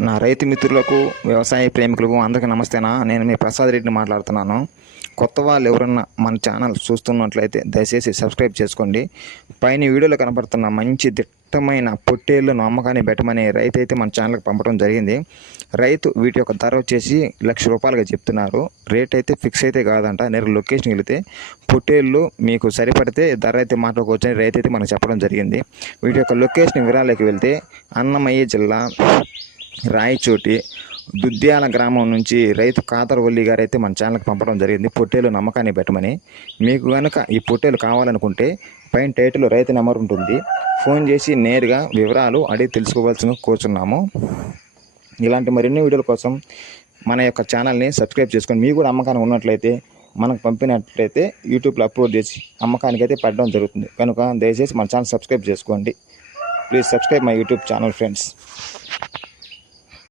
నా రైతు మిత్రులకు వ్యవసాయ ప్రేమికులకు అందరికీ నమస్తేనా? నేను మీ ప్రసాద్ రెడ్డిని మాట్లాడుతున్నాను. కొత్త వాళ్ళు ఎవరన్నా మన ఛానల్ చూస్తున్నట్లయితే దయచేసి సబ్స్క్రైబ్ చేసుకోండి. పైన వీడియోలో కనబడుతున్న మంచి దిట్టమైన పొట్టేళ్ళను అమ్మకాన్ని పెట్టమని రైతు అయితే మన ఛానల్కి పంపడం జరిగింది. రైతు వీటి యొక్క ధర వచ్చేసి లక్ష రూపాయలుగా చెప్తున్నారు. రేట్ అయితే ఫిక్స్ అయితే కాదంట. నేను లొకేషన్కి వెళితే పొట్టేళ్ళు మీకు సరిపడితే ధర అయితే మాట్లాడుకోవచ్చని రైతు అయితే మనకు చెప్పడం జరిగింది. వీటి యొక్క లొకేషన్ వివరాలకి వెళ్తే అన్నమయ్య జిల్లా రాయచోటి దుద్యాల గ్రామం నుంచి రైతు కాతరవల్లి గారు అయితే మన ఛానల్కి పంపడం జరిగింది. పొట్టేలు నమ్మకాన్ని పెట్టమని. మీకు కనుక ఈ పొట్టేలు కావాలనుకుంటే పైన టైటిల్ రైతు నెంబర్ ఉంటుంది. ఫోన్ చేసి నేరుగా వివరాలు అడిగి తెలుసుకోవాల్సిన కూర్చున్నాము. ఇలాంటి మరిన్ని వీడియోల కోసం మన యొక్క ఛానల్ని సబ్స్క్రైబ్ చేసుకొని మీకు కూడా అమ్మకాన్ని ఉన్నట్లయితే మనకు పంపినట్లయితే యూట్యూబ్లో అప్లోడ్ చేసి అమ్మకానికి అయితే పెట్టడం జరుగుతుంది. కనుక దయచేసి మన ఛానల్ సబ్స్క్రైబ్ చేసుకోండి. Please subscribe my YouTube channel friends.